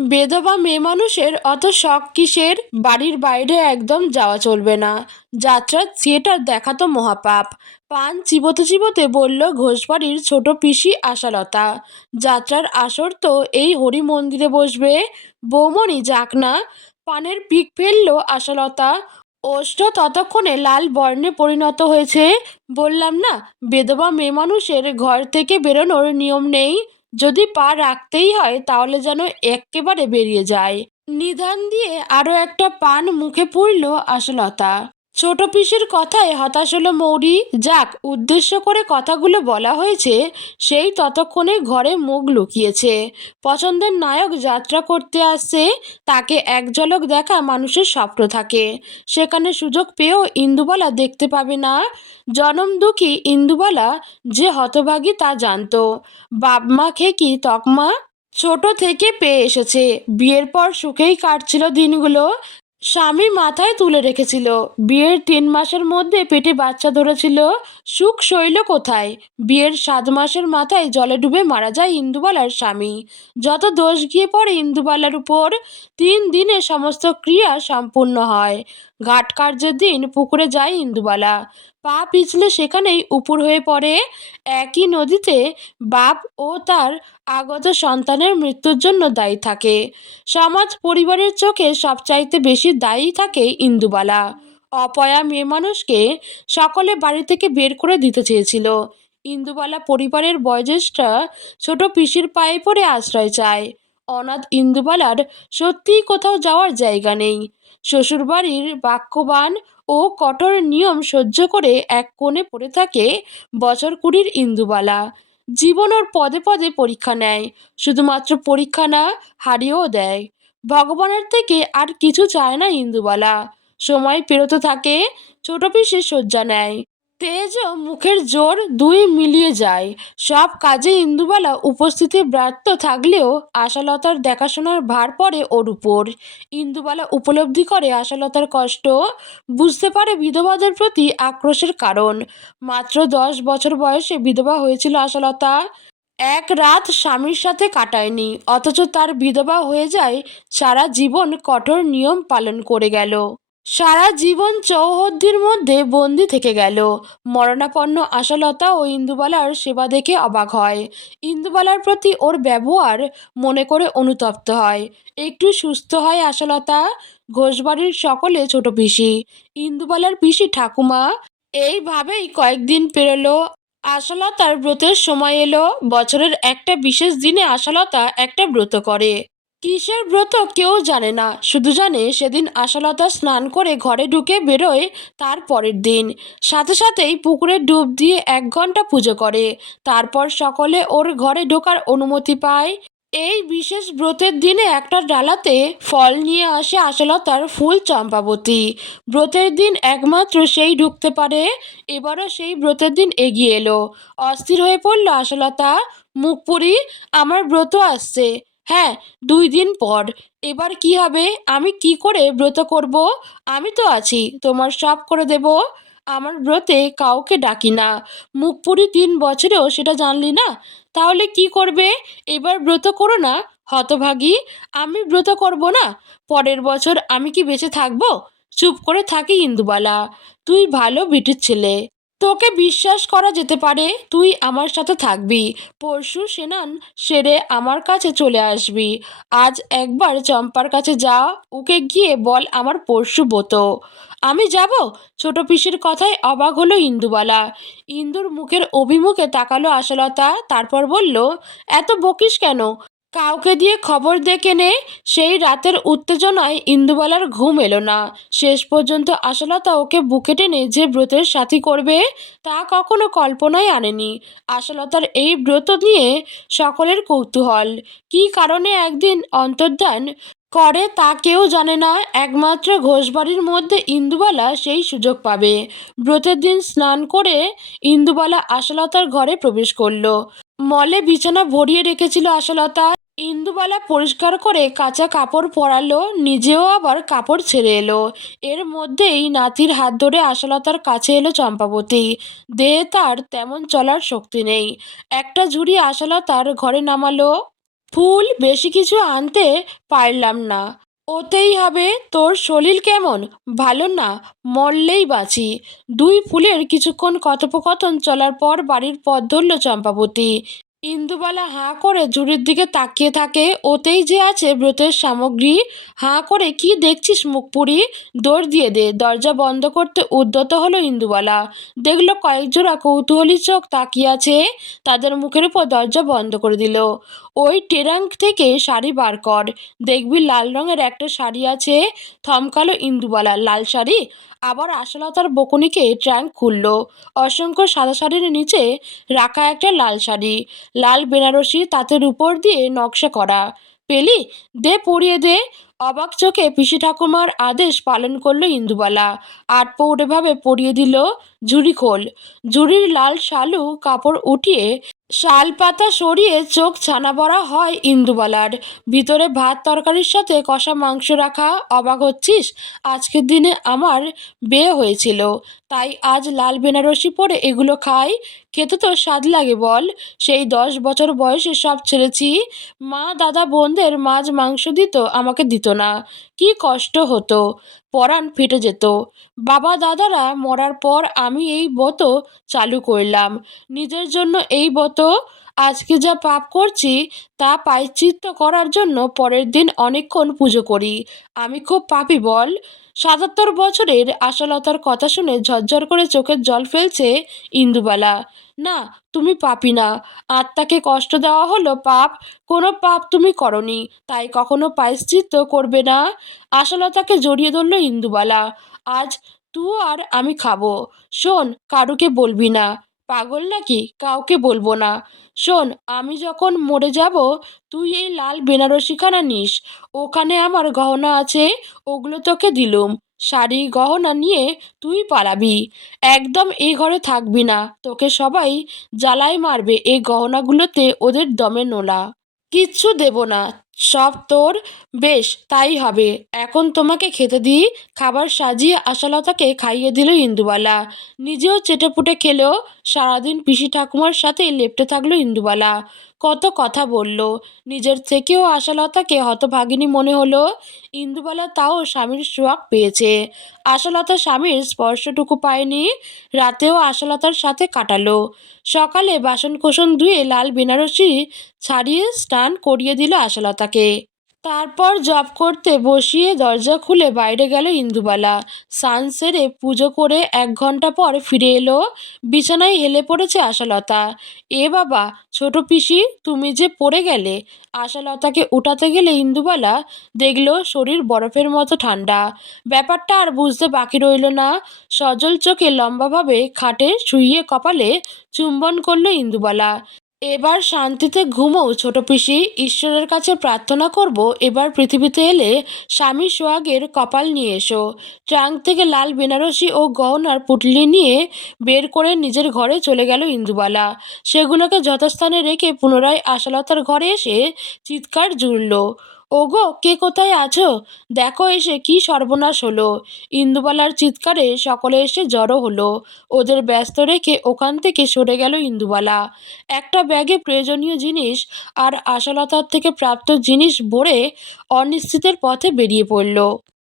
বেধবা মেয়ে মানুষের অত শখ কিসের? বাড়ির বাইরে একদম যাওয়া চলবে না। যাত্রার থিয়েটার দেখা তো মহাপাপ। পান চিবোতে চিবোতে বলল ঘোষবাড়ির ছোট পিসি আশালতা। যাত্রার আসর তো এই হরি মন্দিরে বসবে। বৌমণি যাক না। পানের পিক ফেলল আশালতা। ওষ্ঠ ততক্ষণে লাল বর্ণে পরিণত হয়েছে। বললাম না, বেধবা মেয়ে মানুষের ঘর থেকে বেরোনোর নিয়ম নেই। যদি পা রাখতেই হয় তাহলে যেন এক্কেবারে বেরিয়ে যায়। নিধান দিয়ে আরো একটা পান মুখে পুরল আশালতা। ছোট পিসির কথায় হতাশ হলো মৌরি। যাক, উদ্দেশ্য করে কথাগুলো বলা হয়েছে, সেই ততক্ষণে ঘরে মুখ লুকিয়েছে। পছন্দের নায়ক যাত্রা করতে আসছে, তাকে এক ঝলক দেখা মানুষের স্বপ্ন থাকে। সেখানে সুযোগ পেয়েও ইন্দুবালা দেখতে পাবে না। জনম দুঃখী ইন্দুবালা যে হতভাগী তা জানতো। বাপ-মা খেকি তকমা ছোট থেকে পেয়ে এসেছে। বিয়ের পর সুখেই কাটছিল দিনগুলো। স্বামী মাথায় তুলে রেখেছিল। বিয়ের 3 মাসের মধ্যে পেটে বাচ্চা ধরেছিল। সুখ সইল কোথায়? বিয়ের 7 মাসের মাথায় জলে ডুবে মারা যায় ইন্দুবালার স্বামী। যত দোষ গিয়ে পড়ে ইন্দুবালার উপর। 3 দিনে সমস্ত ক্রিয়া সম্পূর্ণ হয়। ঘাট কার্যের দিন পুকুরে যায় ইন্দুবালা। পা পিছলে সেখানেই উপুর হয়ে পড়ে। একই নদীতে বাপ ও তার আগত সন্তানের মৃত্যুর জন্য দায়ী থাকে। সমাজ পরিবারের চোখে সবচাইতে বেশি দায়ী থাকে ইন্দুবালা। অপয়া মেয়ে মানুষকে সকলে বাড়ি থেকে বের করে দিতে চেয়েছিল। ইন্দুবালা পরিবারের বয়োজ্যেষ্ঠা ছোট পিসির পায়ে পড়ে আশ্রয় চায়। অনাথ ইন্দুবালার সত্যিই কোথাও যাওয়ার জায়গা নেই। শ্বশুরবাড়ির বাক্যবান ও কঠোর নিয়ম সহ্য করে এক কোণে পড়ে থাকে বছর 20-র ইন্দুবালা। জীবন ওর পদে পদে পরীক্ষা নেয়। শুধুমাত্র পরীক্ষা না, হারিয়েও দেয়। ভগবানের থেকে আর কিছু চায় না ইন্দুবালা। সময় পেরোতে থাকে। ছোট পিসি শয্যা নেয়। তেজ ও মুখের জোর দুই মিলিয়ে যায়। সব কাজে ইন্দুবালা উপস্থিতি ব্রাত্য থাকলেও আশালতার দেখাশোনার ভার পড়ে ওর উপর। ইন্দুবালা উপলব্ধি করে আশালতার কষ্ট, বুঝতে পারে বিধবাদের প্রতি আক্রোশের কারণ। মাত্র 10 বছর বয়সে বিধবা হয়েছিল আশালতা। এক রাত স্বামীর সাথে কাটায়নি, অথচ তার বিধবা হয়ে যায়। সারা জীবন কঠোর নিয়ম পালন করে গেল। সারা জীবন চৌহদ্দির মধ্যে বন্দি থেকে গেল। মরণাপন্ন আশালতা ও ইন্দুবালার সেবা দেখে অবাক হয়। ইন্দুবালার প্রতি ওর ব্যবহার মনে করে অনুতপ্ত হয়। একটু সুস্থ হয় আশালতা। ঘোষবাড়ির সকলে ছোট পিসি, ইন্দুবালার পিসি ঠাকুমা। এইভাবেই কয়েকদিন পেরোলো। আশালতার ব্রতের সময় এলো। বছরের একটা বিশেষ দিনে আশালতা একটা ব্রত করে। কিসের ব্রত কেউ জানে না, শুধু জানে সেদিন আশালতা স্নান করে ঘরে ঢুকে বেরোয় তার পরের দিন। সাথে সাথেই পুকুরে ডুব দিয়ে 1 ঘন্টা পুজো করে। তারপর সকলে ওর ঘরে ঢোকার অনুমতি পায়। এই বিশেষ ব্রতের দিনে একটা ডালাতে ফল নিয়ে আসে আশালতার ফুল চম্পাবতী। ব্রতের দিন একমাত্র সেই ঢুকতে পারে। এবারও সেই ব্রতের দিন এগিয়ে এলো। অস্থির হয়ে পড়ল আশালতা। মুখ পুরি, আমার ব্রত আসছে। হ্যাঁ, 2 দিন পর। এবার কি হবে? আমি কি করে ব্রত করব? আমি তো আছি, তোমার সব করে দেব। আমার ব্রতে কাউকে ডাকি না। মুখ পুরি 3 বছরেও সেটা জানলি না? তাহলে কি করবে? এবার ব্রত করো না, হতভাগী। আমি ব্রত করব না? পরের বছর আমি কি বেঁচে থাকবো? চুপ করে থাকি ইন্দুবালা। তুই ভালো বিটির ছেলে। তোকে বিশ্বাস করা যেতে পারে। তুই আমার সাথে থাকবি। পরশু স্নান সেরে আমার কাছে চলে আসবি। আজ একবার চম্পার কাছে যা, ওকে গিয়ে বল আমার পরশু ব্রত। আমি যাব? ছোট পিসির কথায় অবাক হলো ইন্দুবালা। ইন্দুর মুখের অভিমুখে তাকালো আশালতা, তারপর বলল, এত বকিস কেন? কাউকে দিয়ে খবর ডেকে নে। সেই রাতের উত্তেজনায় ইন্দুবালার ঘুম এলো না। শেষ পর্যন্ত আশালতা ওকে বুকে টেনে যে ব্রতের সাথী করবে তা কখনো কল্পনায় আনেনি। আশালতার এই ব্রত নিয়ে সকলের কৌতূহল। কী কারণে একদিন অন্তর্ধান করে তা কেউ জানে না। একমাত্র ঘোষবাড়ির মধ্যে ইন্দুবালা সেই সুযোগ পাবে। ব্রতের দিন স্নান করে ইন্দুবালা আশালতার ঘরে প্রবেশ করলো। মলে বিছানা ভরিয়ে রেখেছিল আশালতা। ইন্দুবালা পরিষ্কার করে কাঁচা কাপড় পরালো, নিজেও আবার কাপড় ছেড়ে এলো। এর মধ্যেই নাতির হাত ধরে আশালতার কাছে এলো চম্পাবতী। দেহে তার তেমন চলার শক্তি নেই। একটা ঝুড়ি আশালতার ঘরে নামালো। ফুল বেশি কিছু আনতে পারলাম না। ওতেই হবে। তোর শরীর কেমন? ভালো না? মরলেই বাঁচি। দুই ফুলের কিছুক্ষণ কথোপকথন চলার পর বাড়ির পথ ধরল চম্পাবতী। ইন্দুবালা হাঁ করে ঝুড়ির দিকে তাকিয়ে থাকে। ওতেই যে আছে ব্রতের সামগ্রী। হাঁ করে কি দেখছিস মুখ পুরি? দৌড় দিয়ে দে। দরজা বন্ধ করতে উদ্যত হলো ইন্দুবালা। দেখলো কয়েক জোড়া কৌতূহলী চোখ তাকিয়ে আছে। তাদের মুখের উপর দরজা বন্ধ করে দিল। ওই ট্রাঙ্ক থেকে শাড়ি বার কর। দেখবি লাল রঙের একটা শাড়ি আছে। থমকালো ইন্দুবালা। লাল শাড়ি? আবার আশালতার বকুনিকে ট্রাঙ্ক খুলল। অসংখ্য সাদা শাড়ির নিচে রাখা একটা লাল শাড়ি, লাল বেনারসি, তাঁতের উপর দিয়ে নকশা করা। পেলি? দে পরিয়ে দে। অবাক চোখে পিসি ঠাকুমার আদেশ পালন করলো ইন্দুবালা। আটপৌড়েভাবে পরিয়ে দিল। ঝুড়ি খোল। ঝুড়ির লাল শালু কাপড় উঠিয়ে শাল পাতা সরিয়ে চোখ ছানা বড়া হয় ইন্দুবালার। ভিতরে ভাত তরকারির সাথে কষা মাংস রাখা। অবাক হচ্ছিস? আজকের দিনে আমার বিয়ে হয়েছিল, তাই আজ লাল বেনারসি পরে এগুলো খাই। খেতে তো স্বাদ লাগে বল। সেই 10 বছর বয়সে সব ছেড়েছি। মা দাদা বোনদের মাছ মাংস দিত, আমাকে দিত না। কি কষ্ট হতো, পরাণ ফেটে যেত। বাবা দাদারা মরার পর আমি এই ব্রত চালু করলাম। নিজের জন্য এই ব্রত। আজকে যা পাপ করছি তা প্রায়শ্চিত্ত করার জন্য পরের দিন অনেকক্ষণ পুজো করি। আমি খুব পাপী বল। 77 বছরের আশালতার কথা শুনে ঝরঝর করে চোখের জল ফেলছে ইন্দুবালা। না, তুমি পাপী না। আত্মাকে কষ্ট দেওয়া হলো পাপ। কোনো পাপ তুমি করনি, তাই কখনো প্রায়শ্চিত্ত করবে না। আশালতাকে জড়িয়ে ধরল ইন্দুবালা। আজ তুই আর আমি খাবো। শোন, কারুকে বলবি না। পাগল নাকি? কাউকে বলবো না। শোন, আমি যখন মরে যাব তুই এই লাল বেনারসিখানা নিস। ওখানে আমার গহনা আছে, ওগুলো তোকে দিলুম। শাড়ি গহনা নিয়ে তুই পালাবি। একদম এই ঘরে থাকবি না। তোকে সবাই জ্বালাই মারবে এই গহনাগুলোতে ওদের দমে নোলা। কিচ্ছু দেব না, সব তোর। বেশ, তাই হবে। এখন তোমাকে খেতে দিই। খাবার সাজিয়ে আশালতাকে খাইয়ে দিল ইন্দুবালা। নিজেও চেটেপুটে খেলো। সারাদিন পিসি ঠাকুমার সাথে লেপ্টে থাকলো ইন্দুবালা। কত কথা বলল। নিজের থেকেও আশালতাকে হতভাগিনী মনে হলো। ইন্দুবালা তাও স্বামীর সোহাগ পেয়েছে। আশালতা স্বামীর স্পর্শটুকু পায়নি। রাতেও আশালতার সাথে কাটালো। সকালে বাসনকোসন ধুয়ে লাল বেনারসি ছাড়িয়ে স্নান করিয়ে দিল আশালতাকে। তারপর জব করতে বসিয়ে দরজা খুলে বাইরে গেল ইন্দুবালা। স্নান সেরে পুজো করে 1 ঘন্টা পর ফিরে এলো। বিছানায় হেলে পড়েছে আশালতা। এ বাবা, ছোট পিসি, তুমি যে পড়ে গেলে। আশালতাকে উঠাতে গেলে ইন্দুবালা দেখল শরীর বরফের মতো ঠান্ডা। ব্যাপারটা আর বুঝতে বাকি রইল না। সজল চোখে লম্বাভাবে খাটে শুইয়ে কপালে চুম্বন করল ইন্দুবালা। এবার শান্তিতে ঘুমোও ছোট পিসি। ঈশ্বরের কাছে প্রার্থনা করব এবার পৃথিবীতে এলে স্বামী সোহাগের কপাল নিয়ে এসো। ট্রাঙ্ক থেকে লাল বেনারসি ও গহনার পুটলি নিয়ে বের করে নিজের ঘরে চলে গেল ইন্দুবালা। সেগুলোকে যথাস্থানে রেখে পুনরায় আশালতার ঘরে এসে চিৎকার জুড়ল। ওগো, কে কোথায় আছো? দেখো এসে কি সর্বনাশ হলো। ইন্দুবালার চিৎকারে সকলে এসে জড়ো হলো। ওদের ব্যস্ত রেখে ওখান থেকে সরে গেল ইন্দুবালা। একটা ব্যাগে প্রয়োজনীয় জিনিস আর আশালতার থেকে প্রাপ্ত জিনিস ভরে অনিশ্চিতের পথে বেরিয়ে পড়ল।